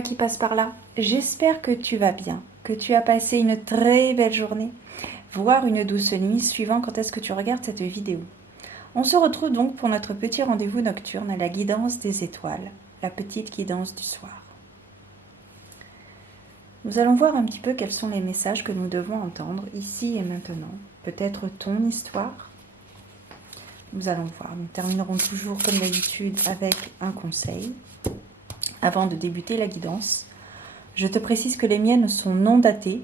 toi qui passes par là, j'espère que tu vas bien, que tu as passé une très belle journée, voire une douce nuit suivant quand est-ce que tu regardes cette vidéo. On se retrouve donc pour notre petit rendez-vous nocturne à la guidance des étoiles, la petite guidance du soir. Nous allons voir un petit peu quels sont les messages que nous devons entendre ici et maintenant. Peut-être ton histoire. Nous allons voir. Nous terminerons toujours comme d'habitude avec un conseil. Avant de débuter la guidance, je te précise que les miennes sont non datées,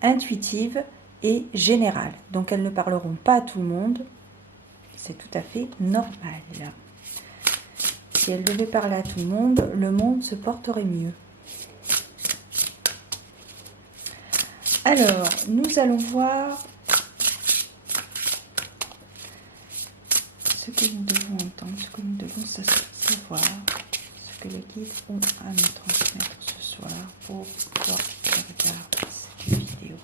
intuitives et générales. Donc elles ne parleront pas à tout le monde. C'est tout à fait normal. Si elles devaient parler à tout le monde se porterait mieux. Alors, nous allons voir ce que nous devons entendre, ce que nous devons savoir, ce que les guides ont à nous transmettre ce soir pour toi qui regardes cette vidéo.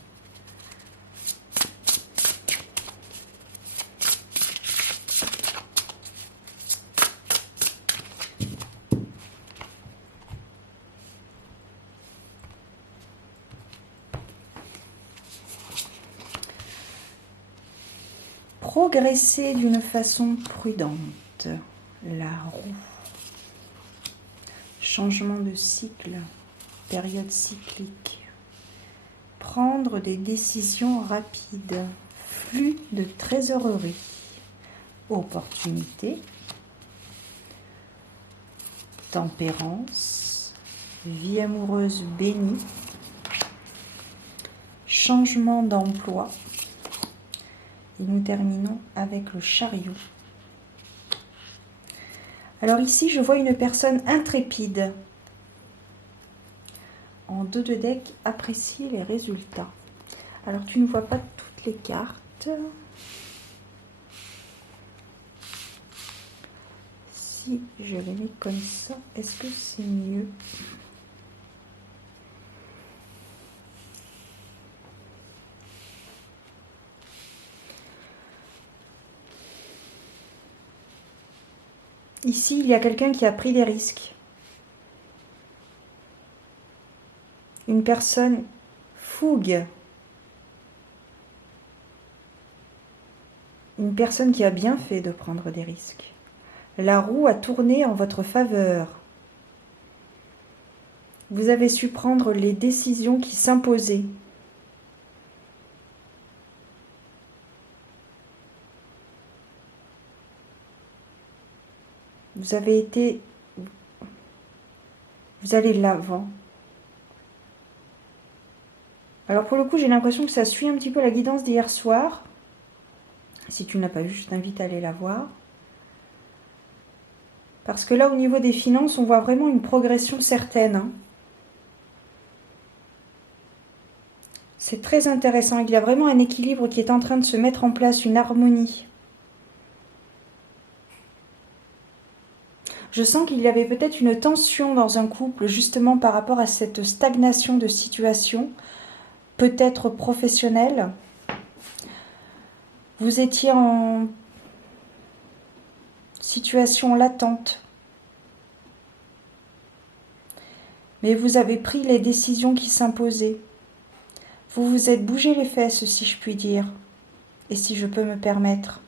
Progresser d'une façon prudente, la roue, changement de cycle, période cyclique, prendre des décisions rapides, flux de trésorerie, opportunité, tempérance, vie amoureuse bénie, changement d'emploi. Et nous terminons avec le chariot. Alors ici, je vois une personne intrépide. En dos de deck, apprécier les résultats. Alors tu ne vois pas toutes les cartes. Si je les mets comme ça, est-ce que c'est mieux ? Ici, il y a quelqu'un qui a pris des risques. Une personne fougue. Une personne qui a bien fait de prendre des risques. La roue a tourné en votre faveur. Vous avez su prendre les décisions qui s'imposaient. Vous avez été... Vous allez de l'avant. Alors pour le coup, j'ai l'impression que ça suit un petit peu la guidance d'hier soir. Si tu n'as pas vu, je t'invite à aller la voir. Parce que là, au niveau des finances, on voit vraiment une progression certaine. C'est très intéressant. Il y a vraiment un équilibre qui est en train de se mettre en place, une harmonie. Je sens qu'il y avait peut-être une tension dans un couple, justement par rapport à cette stagnation de situation, peut-être professionnelle. Vous étiez en situation latente. Mais vous avez pris les décisions qui s'imposaient. Vous vous êtes bougé les fesses, si je puis dire, et si je peux me permettre.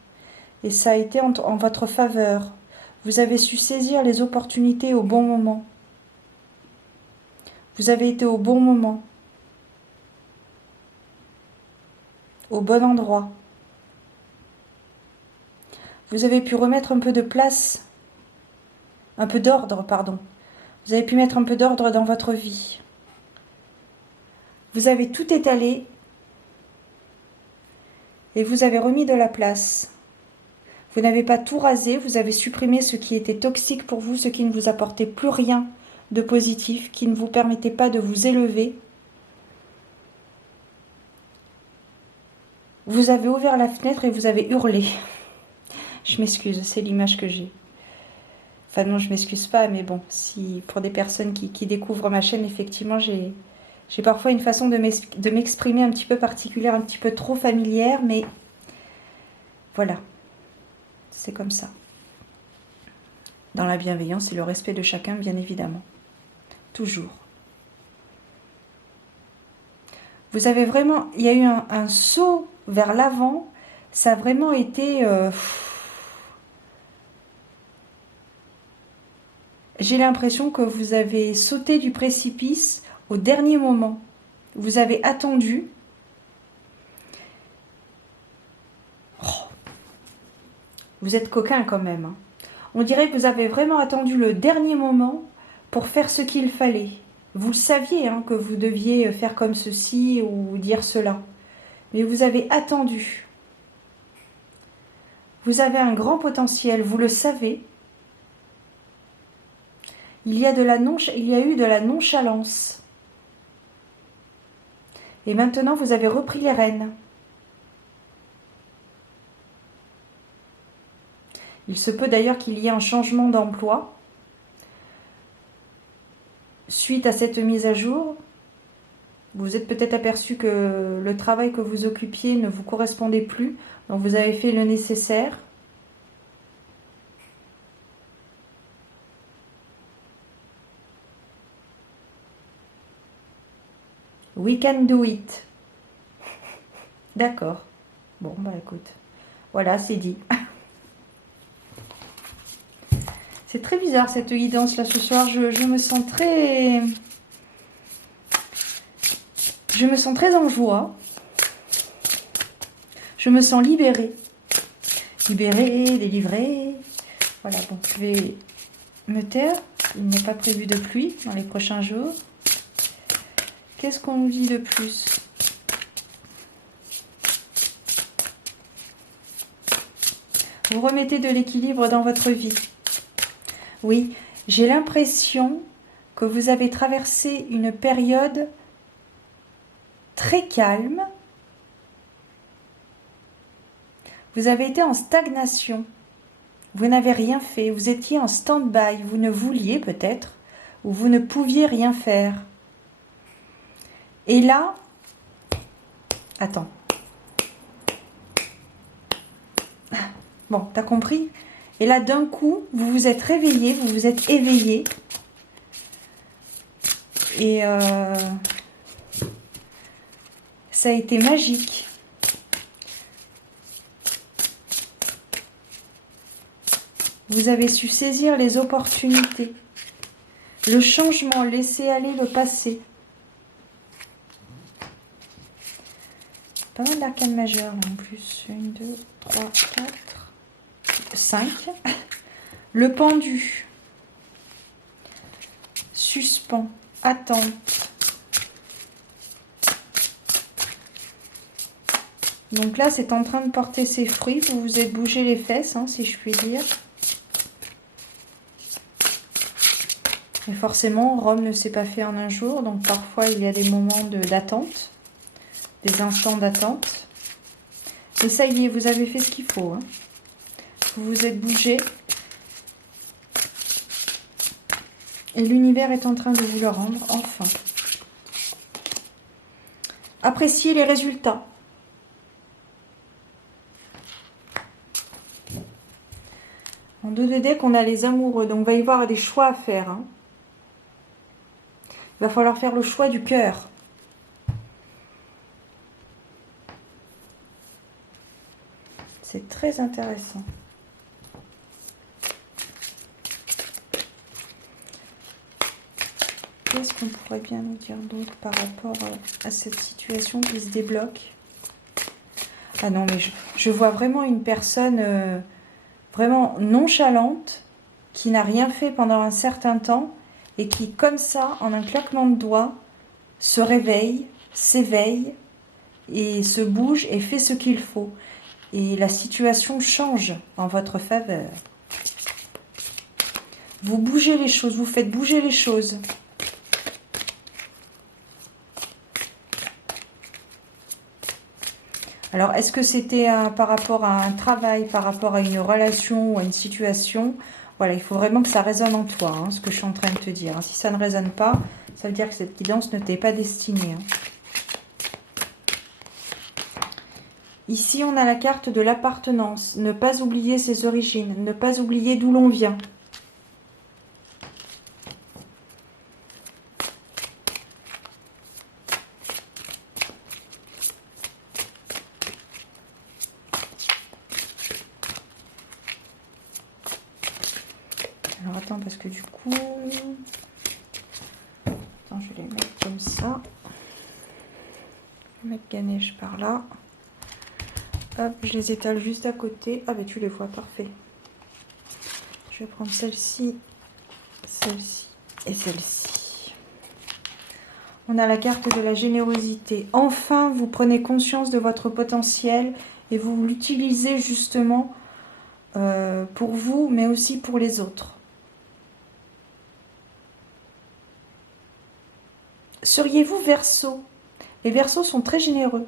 Et ça a été en votre faveur. Vous avez su saisir les opportunités au bon moment. Vous avez été au bon moment, au bon endroit. Vous avez pu remettre un peu de place, un peu d'ordre, pardon. Vous avez pu mettre un peu d'ordre dans votre vie. Vous avez tout étalé et vous avez remis de la place. Vous n'avez pas tout rasé, vous avez supprimé ce qui était toxique pour vous, ce qui ne vous apportait plus rien de positif, qui ne vous permettait pas de vous élever. Vous avez ouvert la fenêtre et vous avez hurlé. Je m'excuse, c'est l'image que j'ai. Enfin non, je m'excuse pas, mais bon, si pour des personnes qui découvrent ma chaîne, effectivement, j'ai parfois une façon de m'exprimer un petit peu particulière, un petit peu trop familière, mais voilà, c'est comme ça. Dans la bienveillance et le respect de chacun, bien évidemment. Toujours. Vous avez vraiment... Il y a eu un saut vers l'avant. Ça a vraiment été... J'ai l'impression que vous avez sauté du précipice au dernier moment. Vous avez attendu. Oh, vous êtes coquin quand même. Hein. On dirait que vous avez vraiment attendu le dernier moment pour faire ce qu'il fallait. Vous le saviez hein, que vous deviez faire comme ceci ou dire cela. Mais vous avez attendu. Vous avez un grand potentiel, vous le savez. Il y a eu de la nonchalance. Et maintenant, vous avez repris les rênes. Il se peut d'ailleurs qu'il y ait un changement d'emploi. Suite à cette mise à jour, vous vous êtes peut-être aperçu que le travail que vous occupiez ne vous correspondait plus. Donc vous avez fait le nécessaire. We can do it. D'accord. Bon, bah écoute. Voilà, c'est dit. C'est très bizarre cette guidance là ce soir. Je me sens très... Je me sens très en joie. Je me sens libérée. Libérée, délivrée. Voilà, bon, je vais me taire. Il n'est pas prévu de pluie dans les prochains jours. Qu'est-ce qu'on nous dit de plus? Vous remettez de l'équilibre dans votre vie. Oui, j'ai l'impression que vous avez traversé une période très calme. Vous avez été en stagnation. Vous n'avez rien fait. Vous étiez en stand-by. Vous ne vouliez peut-être, ou vous ne pouviez rien faire. Et là, attends. Bon, t'as compris? Et là, d'un coup, vous vous êtes réveillé, vous vous êtes éveillé. Et ça a été magique. Vous avez su saisir les opportunités. Le changement, laisser aller le passé. Pas mal d'arcanes majeures là en plus. 1, 2, 3, 4, 5. Le pendu. Suspens. Attente. Donc là, c'est en train de porter ses fruits. Vous vous êtes bougé les fesses, hein, si je puis dire. Et forcément, Rome ne s'est pas fait en un jour. Donc parfois, il y a des moments d'attente. Des instants d'attente. Et ça y est, vous avez fait ce qu'il faut. Hein. Vous vous êtes bougé. Et l'univers est en train de vous le rendre, enfin. Appréciez les résultats. En 2 de deck, on a les amoureux. Donc, il va y avoir des choix à faire. Hein. Il va falloir faire le choix du cœur. C'est très intéressant. Qu'est-ce qu'on pourrait bien nous dire d'autre par rapport à cette situation qui se débloque? Ah non, mais je vois vraiment une personne vraiment nonchalante qui n'a rien fait pendant un certain temps et qui, comme ça, en un claquement de doigts, se réveille, s'éveille et se bouge et fait ce qu'il faut. Et la situation change en votre faveur. Vous bougez les choses, vous faites bouger les choses. Alors, est-ce que c'était par rapport à un travail, par rapport à une relation ou à une situation? Voilà, il faut vraiment que ça résonne en toi, hein, ce que je suis en train de te dire. Si ça ne résonne pas, ça veut dire que cette guidance ne t'est pas destinée. Hein. Ici, on a la carte de l'appartenance. Ne pas oublier ses origines, ne pas oublier d'où l'on vient. hein, parce que du coup... Attends, je vais les mettre comme ça. Je vais mettre Ganesh par là. Hop, je les étale juste à côté. Ah ben tu les vois, parfait. Je vais prendre celle-ci, celle-ci et celle-ci. On a la carte de la générosité. Enfin, vous prenez conscience de votre potentiel et vous l'utilisez justement pour vous, mais aussi pour les autres. Seriez-vous Verseau? Les Verseaux sont très généreux.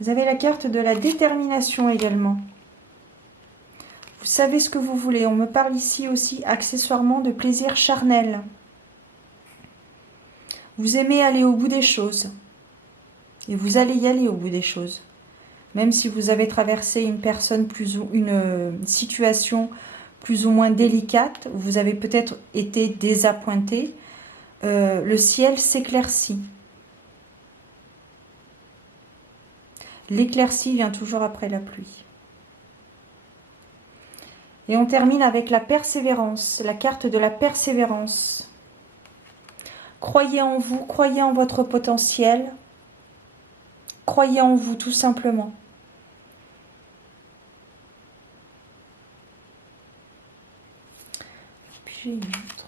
Vous avez la carte de la détermination également. Vous savez ce que vous voulez. On me parle ici aussi accessoirement de plaisir charnel. Vous aimez aller au bout des choses. Et vous allez y aller au bout des choses. Même si vous avez traversé une situation plus ou moins délicate, vous avez peut-être été désappointé, le ciel s'éclaircit. L'éclaircie vient toujours après la pluie. Et on termine avec la persévérance, la carte de la persévérance. Croyez en vous, croyez en votre potentiel, croyez en vous tout simplement. Puis j'ai une autre.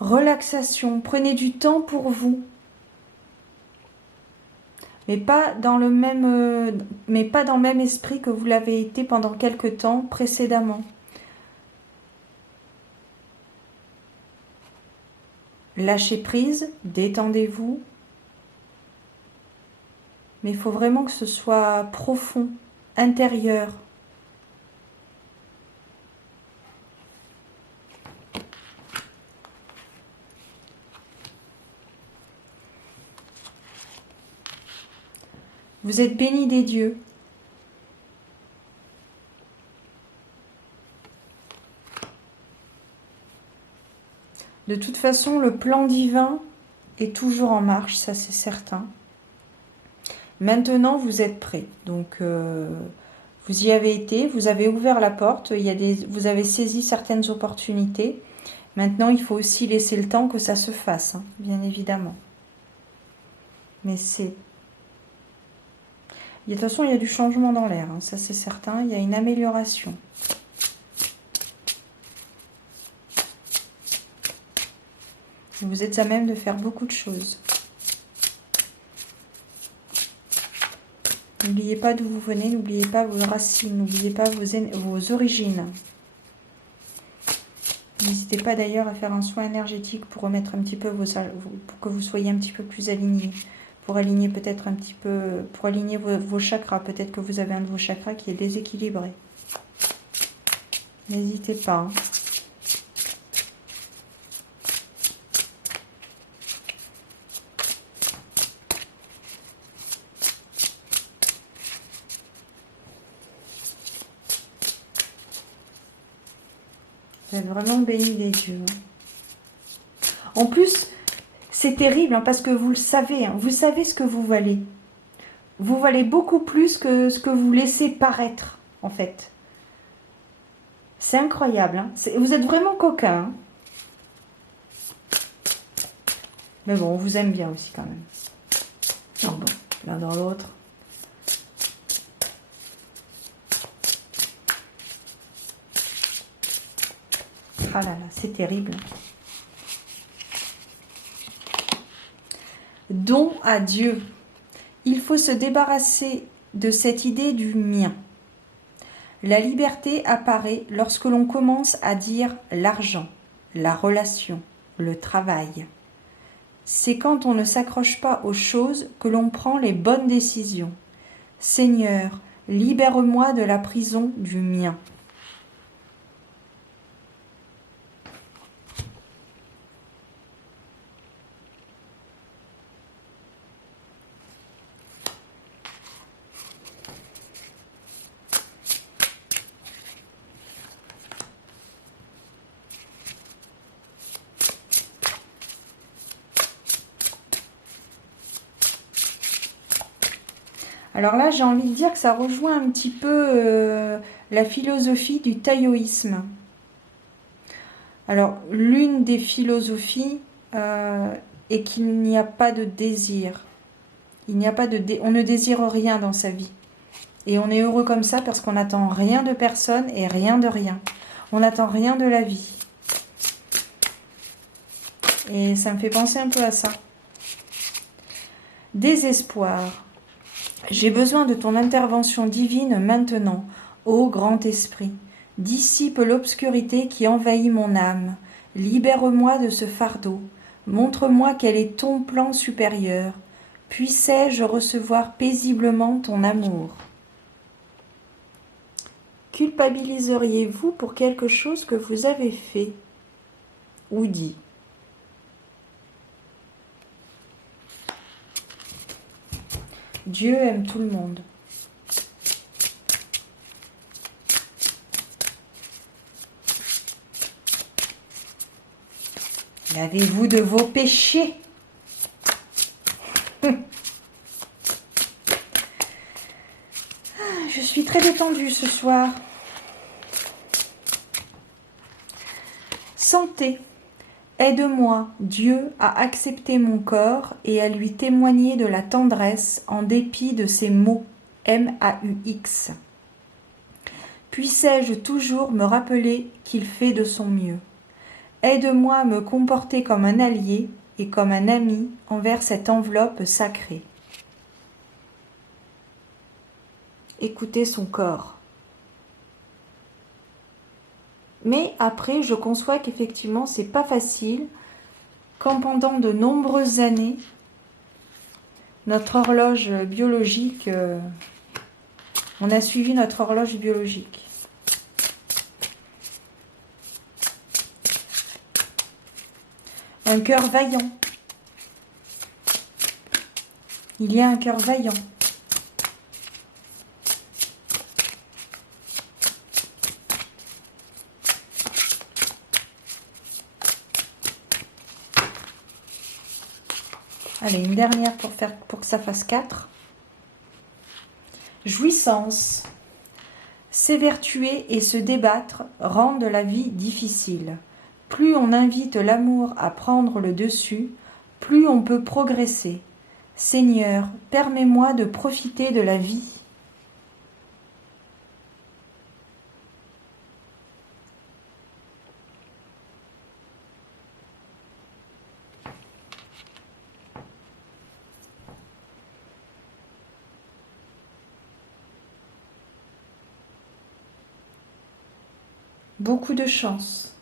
Relaxation, prenez du temps pour vous. Mais pas dans le même esprit que vous l'avez été pendant quelque temps précédemment. Lâchez prise, détendez-vous. Mais il faut vraiment que ce soit profond, intérieur. Vous êtes béni des dieux. De toute façon, le plan divin est toujours en marche, ça c'est certain. Maintenant, vous êtes prêts. Donc, vous y avez été, vous avez ouvert la porte, vous avez saisi certaines opportunités. Maintenant, il faut aussi laisser le temps que ça se fasse, hein, bien évidemment. Mais c'est... De toute façon, il y a du changement dans l'air, hein, ça c'est certain. Il y a une amélioration. Vous êtes à même de faire beaucoup de choses. N'oubliez pas d'où vous venez, n'oubliez pas vos racines, n'oubliez pas vos origines. N'hésitez pas d'ailleurs à faire un soin énergétique pour remettre un petit peu pour que vous soyez un petit peu plus alignés. Pour aligner peut-être un petit peu, pour aligner vos chakras. Peut-être que vous avez un de vos chakras qui est déséquilibré. N'hésitez pas. Hein. Vous êtes vraiment bénis des dieux. En plus, c'est terrible hein, parce que vous le savez. Hein, vous savez ce que vous valez. Vous valez beaucoup plus que ce que vous laissez paraître, en fait. C'est incroyable. Hein, vous êtes vraiment coquin. Hein. Mais bon, on vous aime bien aussi quand même. Oh bon, l'un dans l'autre. Ah là là, c'est terrible. Don à Dieu. Il faut se débarrasser de cette idée du mien. La liberté apparaît lorsque l'on commence à dire l'argent, la relation, le travail. C'est quand on ne s'accroche pas aux choses que l'on prend les bonnes décisions. Seigneur, libère-moi de la prison du mien. Alors là, j'ai envie de dire que ça rejoint un petit peu la philosophie du taoïsme. Alors, l'une des philosophies est qu'il n'y a pas de désir. Il n'y a pas on ne désire rien dans sa vie. Et on est heureux comme ça parce qu'on n'attend rien de personne et rien de rien. On n'attend rien de la vie. Et ça me fait penser un peu à ça. Désespoir. J'ai besoin de ton intervention divine maintenant, ô grand esprit. Dissipe l'obscurité qui envahit mon âme. Libère-moi de ce fardeau. Montre-moi quel est ton plan supérieur. Puissais-je recevoir paisiblement ton amour? Culpabiliseriez-vous pour quelque chose que vous avez fait ou dit? Dieu aime tout le monde. Lavez-vous de vos péchés. Je suis très détendue ce soir. Santé. Aide-moi, Dieu, à accepter mon corps et à lui témoigner de la tendresse en dépit de ses maux. M-A-U-X. Puissais-je toujours me rappeler qu'il fait de son mieux. Aide-moi à me comporter comme un allié et comme un ami envers cette enveloppe sacrée. Écoutez son corps. Mais après, je conçois qu'effectivement, c'est pas facile quand pendant de nombreuses années, notre horloge biologique, on a suivi notre horloge biologique. Un cœur vaillant. Il y a un cœur vaillant. Allez, une dernière pour que ça fasse 4. Jouissance. S'évertuer et se débattre rendent la vie difficile. Plus on invite l'amour à prendre le dessus, plus on peut progresser. Seigneur, permets-moi de profiter de la vie. Beaucoup de chance.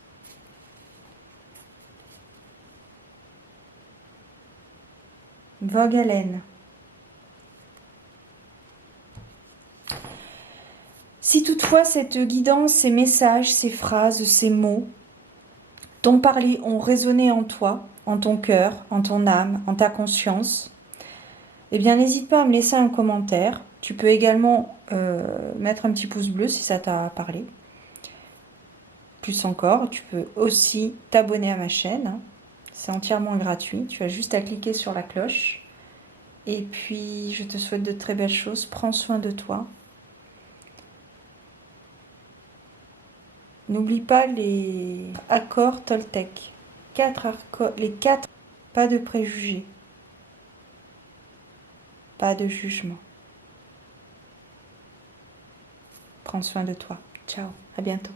Vogue haleine. Si toutefois cette guidance, ces messages, ces phrases, ces mots t'ont parlé, ont résonné en toi, en ton cœur, en ton âme, en ta conscience, eh bien n'hésite pas à me laisser un commentaire. Tu peux également mettre un petit pouce bleu si ça t'a parlé. Plus encore, tu peux aussi t'abonner à ma chaîne. C'est entièrement gratuit. Tu as juste à cliquer sur la cloche. Et puis, je te souhaite de très belles choses. Prends soin de toi. N'oublie pas les accords Toltec. Les 4, pas de préjugés. Pas de jugement. Prends soin de toi. Ciao, à bientôt.